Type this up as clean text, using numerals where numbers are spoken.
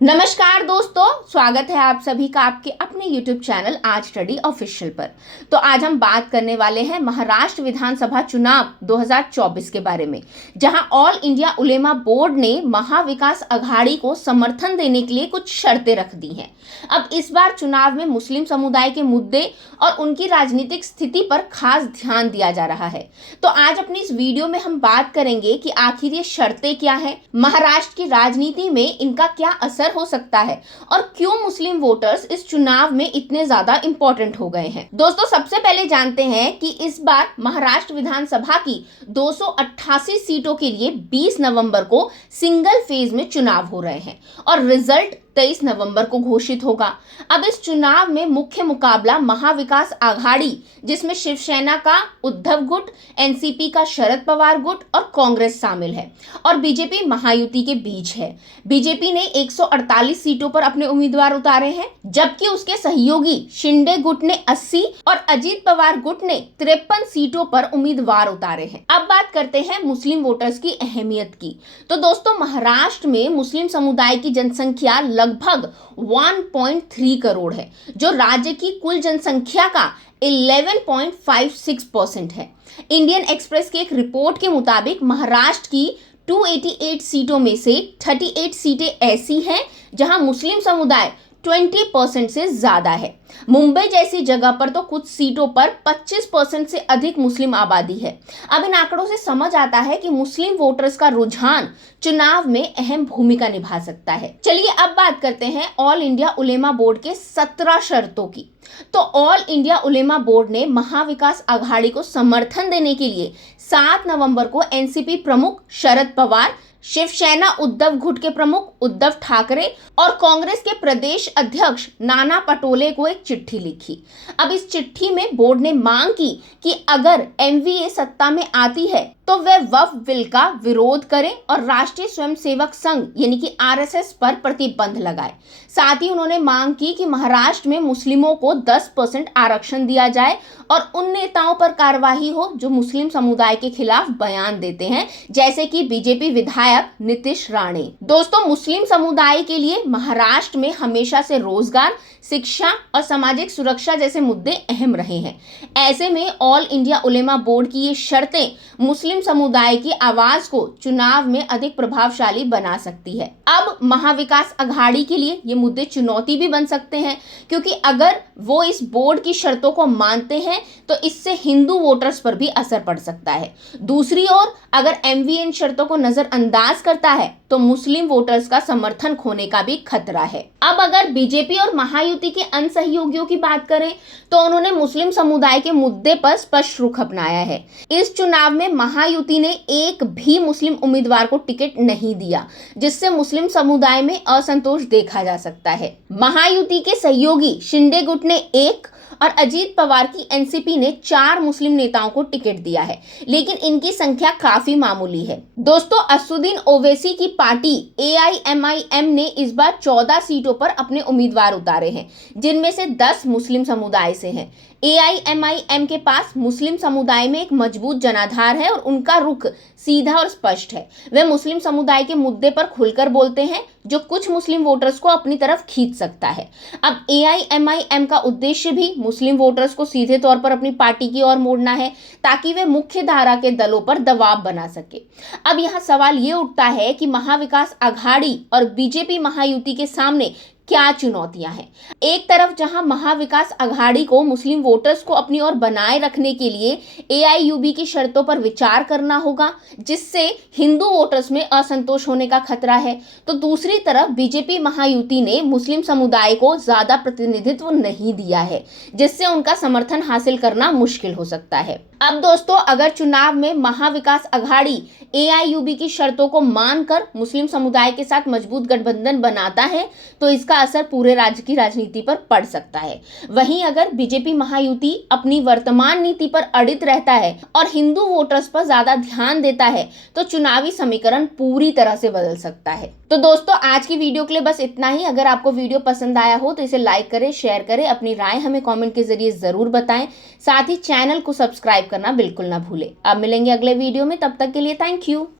नमस्कार दोस्तों, स्वागत है आप सभी का आपके अपने YouTube चैनल आज स्टडी ऑफिशियल पर। तो आज हम बात करने वाले हैं महाराष्ट्र विधानसभा चुनाव 2024 के बारे में, जहां ऑल इंडिया उलेमा बोर्ड ने महाविकास अघाड़ी को समर्थन देने के लिए कुछ शर्तें रख दी हैं। अब इस बार चुनाव में मुस्लिम समुदाय के मुद्दे और उनकी राजनीतिक स्थिति पर खास ध्यान दिया जा रहा है। तो आज अपनी इस वीडियो में हम बात करेंगे कि आखिर ये शर्तें क्या है, महाराष्ट्र की राजनीति में इनका क्या असर हो सकता है और क्यों मुस्लिम वोटर्स इस चुनाव में इतने ज्यादा इंपॉर्टेंट हो गए हैं। दोस्तों, सबसे पहले जानते हैं कि इस बार महाराष्ट्र विधानसभा की 288 सीटों के लिए 20 नवंबर को सिंगल फेज में चुनाव हो रहे हैं और रिजल्ट 23 नवंबर को घोषित होगा। अब इस चुनाव में मुख्य मुकाबला महाविकास आघाड़ी, जिसमें शिवसेना का उद्धव गुट, एनसीपी का शरद पवार गुट और कांग्रेस शामिल है, और बीजेपी महायुति के बीच है। बीजेपी ने 148 सीटों पर अपने उम्मीदवार उतारे हैं, जबकि उसके सहयोगी शिंदे गुट ने 80 और अजीत पवार गुट ने 53 सीटों पर उम्मीदवार उतारे हैं। अब बात करते हैं मुस्लिम वोटर्स की अहमियत की। तो दोस्तों, महाराष्ट्र में मुस्लिम समुदाय की जनसंख्या लगभग 1.3 करोड़ है, जो राज्य की कुल जनसंख्या का 11.56% है। इंडियन एक्सप्रेस की एक रिपोर्ट के मुताबिक महाराष्ट्र की 288 सीटों में से 38 सीटें ऐसी हैं जहां मुस्लिम समुदाय 20% से ज्यादा है। मुंबई जैसी जगह पर तो कुछ सीटों पर 25% से अधिक मुस्लिम आबादी है। अब इन आंकड़ों से समझ आता है कि मुस्लिम वोटर्स का रुझान चुनाव में अहम भूमिका निभा सकता है। चलिए अब बात करते हैं ऑल इंडिया उलेमा बोर्ड के 17 शर्तों की। तो ऑल इंडिया उलेमा बोर्ड ने महाविकास अघाड़ी को समर्थन देने के लिए 7 नवंबर को एनसीपी प्रमुख शरद पवार, शिवसेना उद्धव गुट के प्रमुख उद्धव ठाकरे और कांग्रेस के प्रदेश अध्यक्ष नाना पटोले को एक चिट्ठी लिखी। अब इस चिट्ठी में बोर्ड ने मांग की कि अगर एमवीए सत्ता में आती है तो वे वक्फ बिल का विरोध करें और राष्ट्रीय स्वयंसेवक संघ यानी कि आरएसएस पर प्रतिबंध लगाए। साथ ही उन्होंने मांग की कि महाराष्ट्र में मुस्लिमों को 10% आरक्षण दिया जाए और उन नेताओं पर कार्रवाई हो जो मुस्लिम समुदाय के खिलाफ बयान देते हैं, जैसे कि बीजेपी विधायक नीतीश राणे। दोस्तों, मुस्लिम समुदाय के लिए महाराष्ट्र में हमेशा से रोजगार, शिक्षा और सामाजिक सुरक्षा जैसे मुद्दे अहम रहे हैं। ऐसे में ऑल इंडिया उलेमा बोर्ड की ये शर्तें मुस्लिम समुदाय की आवाज को चुनाव में अधिक प्रभावशाली बना सकती है। अब महाविकास अघाड़ी के लिए ये मुद्दे चुनौती भी बन सकते हैं, क्योंकि अगर वो इस बोर्ड की शर्तों को मानते हैं तो इससे हिंदू वोटर्स पर भी असर पड़ सकता है। दूसरी ओर अगर एमवीए इन शर्तों को नजरअंदाज करता है तो मुस्लिम वोटर्स का समर्थन खोने का भी खतरा है। अब अगर बीजेपी और महायुति के अन्य सहयोगियों की बात करें तो उन्होंने मुस्लिम समुदाय के मुद्दे पर स्पष्ट रुख अपनाया है। इस चुनाव में महायुति ने एक भी मुस्लिम उम्मीदवार को टिकट नहीं दिया, जिससे मुस्लिम समुदाय में असंतोष देखा जा सकता है। महायुति के सहयोगी शिंदे गुट ने 1 और अजीत पवार की एनसीपी ने 4 मुस्लिम नेताओं को टिकट दिया है, लेकिन इनकी संख्या काफी मामूली है। दोस्तों, असदुद्दीन ओवैसी की पार्टी एआईएमआईएम ने इस बार 14 सीटों पर अपने उम्मीदवार उतारे हैं, जिनमें से 10 मुस्लिम समुदाय से हैं। एआईएमआईएम के पास मुस्लिम समुदाय में एक मजबूत जनाधार है और उनका रुख सीधा और स्पष्ट है। वे मुस्लिम समुदाय के मुद्दे पर खुलकर बोलते हैं, जो कुछ मुस्लिम वोटर्स को अपनी तरफ खींच सकता है। अब एआईएमआईएम का उद्देश्य भी मुस्लिम वोटर्स को सीधे तौर पर अपनी पार्टी की ओर मोड़ना है, ताकि वे मुख्य धारा के दलों पर दबाव बना सके। अब यहाँ सवाल ये उठता है कि महाविकास अघाड़ी और बीजेपी महायुति के सामने क्या चुनौतियां हैं। एक तरफ जहां महाविकास अघाड़ी को मुस्लिम वोटर्स को अपनी ओर बनाए रखने के लिए एआईयूबी की शर्तों पर विचार करना होगा, जिससे हिंदू वोटर्स में असंतोष होने का खतरा है, तो दूसरी तरफ बीजेपी महायुति ने मुस्लिम समुदाय को ज्यादा प्रतिनिधित्व नहीं दिया है, जिससे उनका समर्थन हासिल करना मुश्किल हो सकता है। अब दोस्तों, अगर चुनाव में महाविकास अघाड़ी एआईयूबी की शर्तों को मानकर मुस्लिम समुदाय के साथ मजबूत गठबंधन बनाता है तो इसका असर पूरे राज्य की राजनीति पर पड़ सकता है। वहीं अगर बीजेपी महायुति अपनी वर्तमान नीति पर अड़ित रहता है और हिंदू वोटर्स पर ज्यादा ध्यान देता है तो चुनावी समीकरण पूरी तरह से बदल सकता है। तो दोस्तों, आज की वीडियो के लिए बस इतना ही। अगर आपको वीडियो पसंद आया हो तो इसे लाइक करें, शेयर करें, अपनी राय हमें कमेंट के जरिए जरूर बताएं। साथ ही चैनल को सब्सक्राइब करना बिल्कुल ना भूलें। अब मिलेंगे अगले वीडियो में, तब तक के लिए थैंक यू।